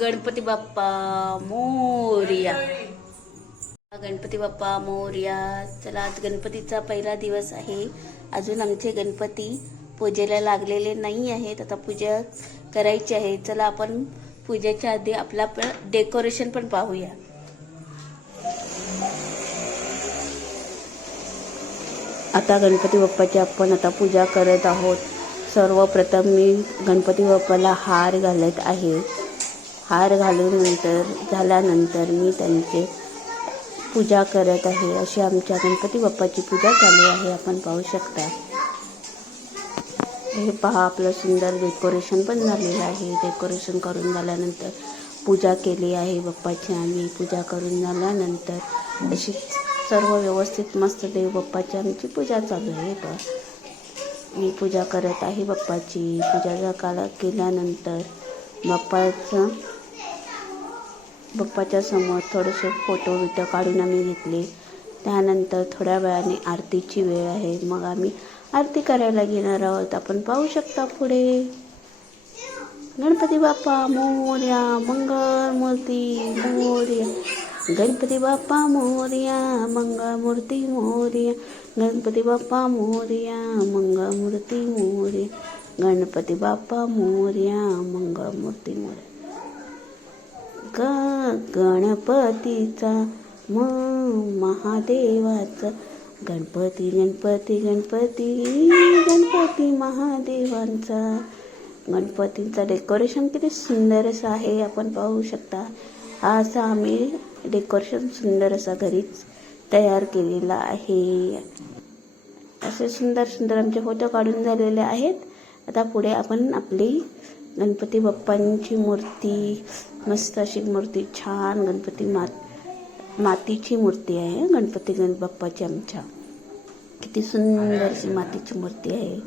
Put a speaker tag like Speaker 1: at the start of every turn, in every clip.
Speaker 1: गणपती बाप्पा मोर्या. गणपती बाप्पा मोर्या. चला आज गणपतीचा पहिला दिवस आहे. अजून आमचे गणपती पूजेला लागलेले नाही आहेत. आता पूजा करायची आहे. चला आपण पूजेच्या आधी आपला डेकोरेशन पण पाहूया. आता गणपती बाप्पाची आपण आता पूजा करत आहोत. सर्वप्रथम मी गणपती बाप्पाला हार घालत आहे. हार घालून नंतर झाल्यानंतर मी त्यांचे पूजा करत आहे. अशी आमच्या गणपती बाप्पाची पूजा चालू आहे. आपण पाहू शकता. हे पहा आपलं सुंदर डेकोरेशन पण झालेलं आहे. डेकोरेशन करून झाल्यानंतर पूजा केली आहे बाप्पाची आम्ही पूजा करून झाल्यानंतर अशी सर्व व्यवस्थित मस्त देव बाप्पाची आमची पूजा चालू आहे. पहा. मी पूजा करत आहे बाप्पाची. पूजा काला केल्यानंतर बाप्पाचं बाप्पाच्या समोर थोडेसे फोटो बिटो काढून आम्ही घेतले. त्यानंतर थोड्या वेळाने आरतीची वेळ आहे. मग आम्ही आरती करायला घेणार आहोत. आपण पाहू शकता पुढे. गणपती बाप्पा मोर्या मंगळ मूर्ती मोर्या. गणपती बाप्पा मोर्या मंगळ मूर्ती मोर्या. गणपती बाप्पा मोर्या मंगळ मूर्ती मोर्या. गणपती बाप्पा मोर्या मंगळ मूर्ती मोर्या. गणपतीचा म महादेवाचा. गणपती गणपती गणपती गणपती महादेवांचा. गणपतींचं डेकोरेशन किती सुंदर असं आहे आपण पाहू शकता. हा असा आम्ही डेकोरेशन सुंदर असा घरीच तयार केलेला आहे. असे सुंदर सुंदर आमचे फोटो काढून झालेले आहेत. आता पुढे आपण आपली गणपती बाप्पांची मूर्ती मस्त अशी मूर्ती छान गणपती मात मातीची मूर्ती आहे गणपती गण बाप्पाची आमच्या. किती सुंदर अशी मातीची मूर्ती आहे.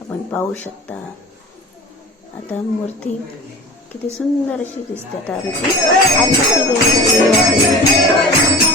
Speaker 1: आपण पाहू शकता. आता मूर्ती किती सुंदर अशी दिसते आता आमची.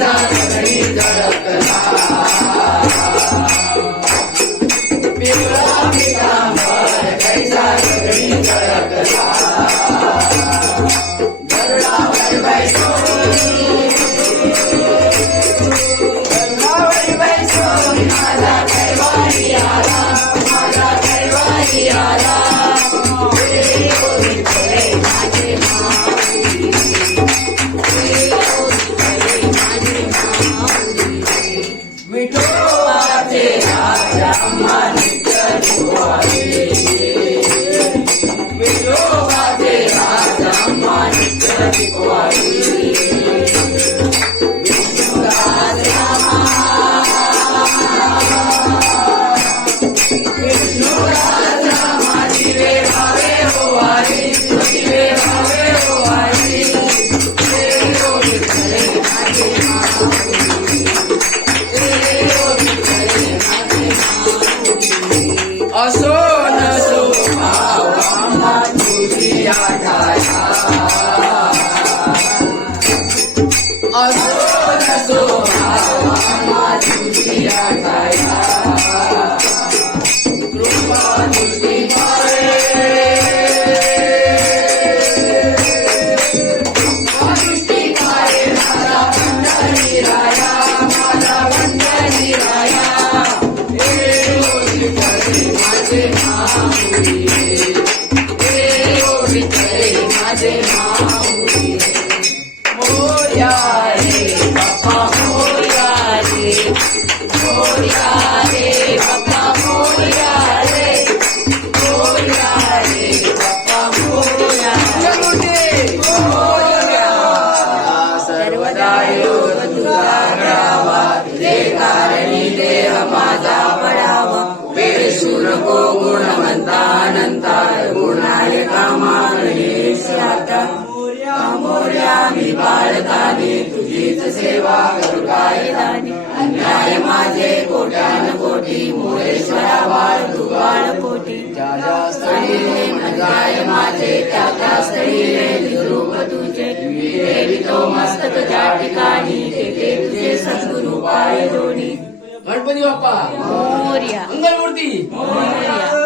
Speaker 2: साखळी जडकला कृपा तुझी दृष्टी बाप्पा मोर्या काय दानी अन्याय माझे कोट्यान कोटी मोरेश्वरा बाळ तू बाळ कोटी. ज्या ज्या स्थळी गाय माझे त्या त्या स्थळी तुझे. मी देवितो मस्तक ज्या ठिकाणी तेथे तुझे सद्गुरु पाय दोन्ही गणपती बाप्पा.
Speaker 1: मोर्या.
Speaker 2: मंगलमूर्ती.
Speaker 1: मोर्या.